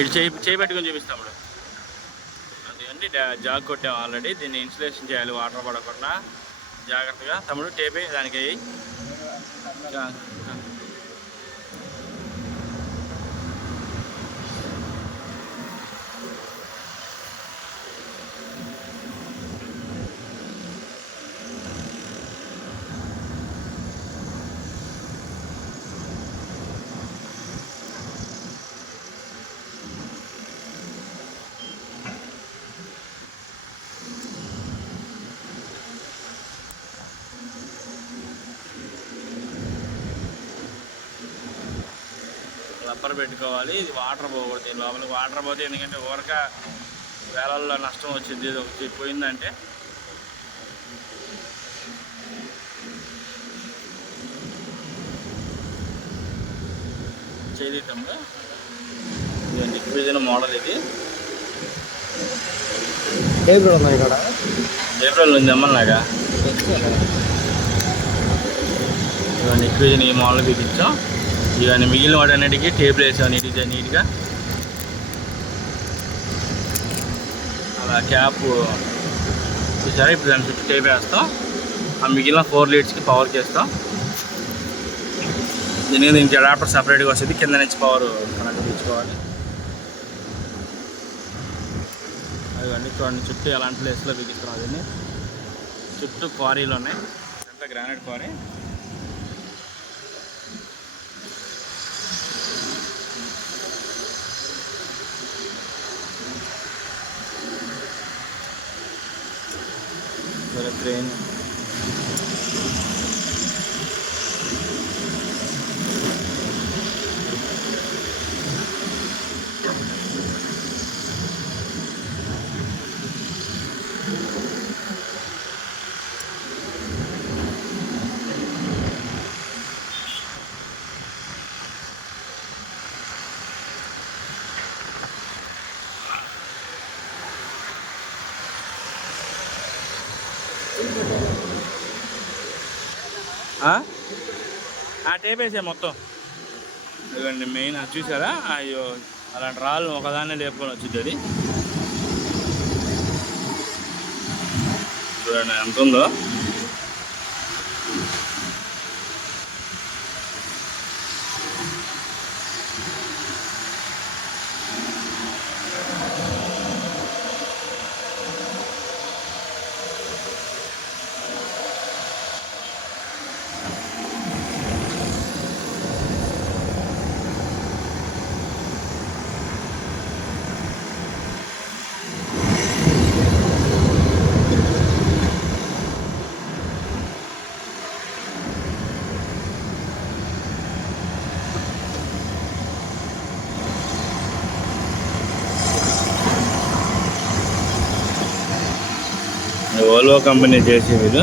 ఇటు చేయి పెట్టుకొని చూపిస్తాము. అది జాగ్ కొట్టాము ఆల్రెడీ. దీన్ని ఇన్సులేషన్ చేయాలి వాటర్ పడకుండా జాగ్రత్తగా. తమ్ముడు టేప్ దానికి రబ్బర్ పెట్టుకోవాలి. ఇది వాటర్ పోకూడదు దీని లోపలికి. వాటర్ పోతే ఎందుకంటే ఊరక వేలల్లో నష్టం వచ్చింది. ఇది ఒకటి పోయిందంటే చేయటంలో ఇది డిఫ్యూజన్ మోడల్. ఇది ఏప్రిల్ ఉన్నాయి ఇక్కడ. ఏప్రిల్ ఉంది అమ్మలాగా. ఇవన్నీ డిఫ్యూజన్ ఈ మోడల్ బిగించాం. ఇవన్నీ మిగిలిన వాటి అన్నిటికీ టేబుల్ వేసాం నీట్గా. అలా క్యాప్ చూసారా. ఇప్పుడు దాని చుట్టూ టేప్ వేస్తాం. ఆ మిగిలిన 4 లీడ్స్కి పవర్ చేస్తాం. దీనికి అడాప్టర్ సపరేట్గా వస్తుంది. కింద నుంచి పవర్ కనెక్ట్ తెచ్చుకోవాలి. అవన్నీ చూడండి చుట్టూ ఎలాంటి ప్లేస్లో బిగిస్తున్నాం. దీన్ని చుట్టూ క్వారీలు ఉన్నాయి. అంతా గ్రానైట్ క్వారీ. ట్రైన్ టేప్ వేసే మొత్తం. ఇదిగోండి మెయిన్ అది చూసారా. అయ్యో అలాంటి రాళ్ళు ఒకదాన్నే లేపుకొని వచ్చింది. అది చూడండి ఎంత ఉందో. ఓల్వో కంపెనీ చేసేది.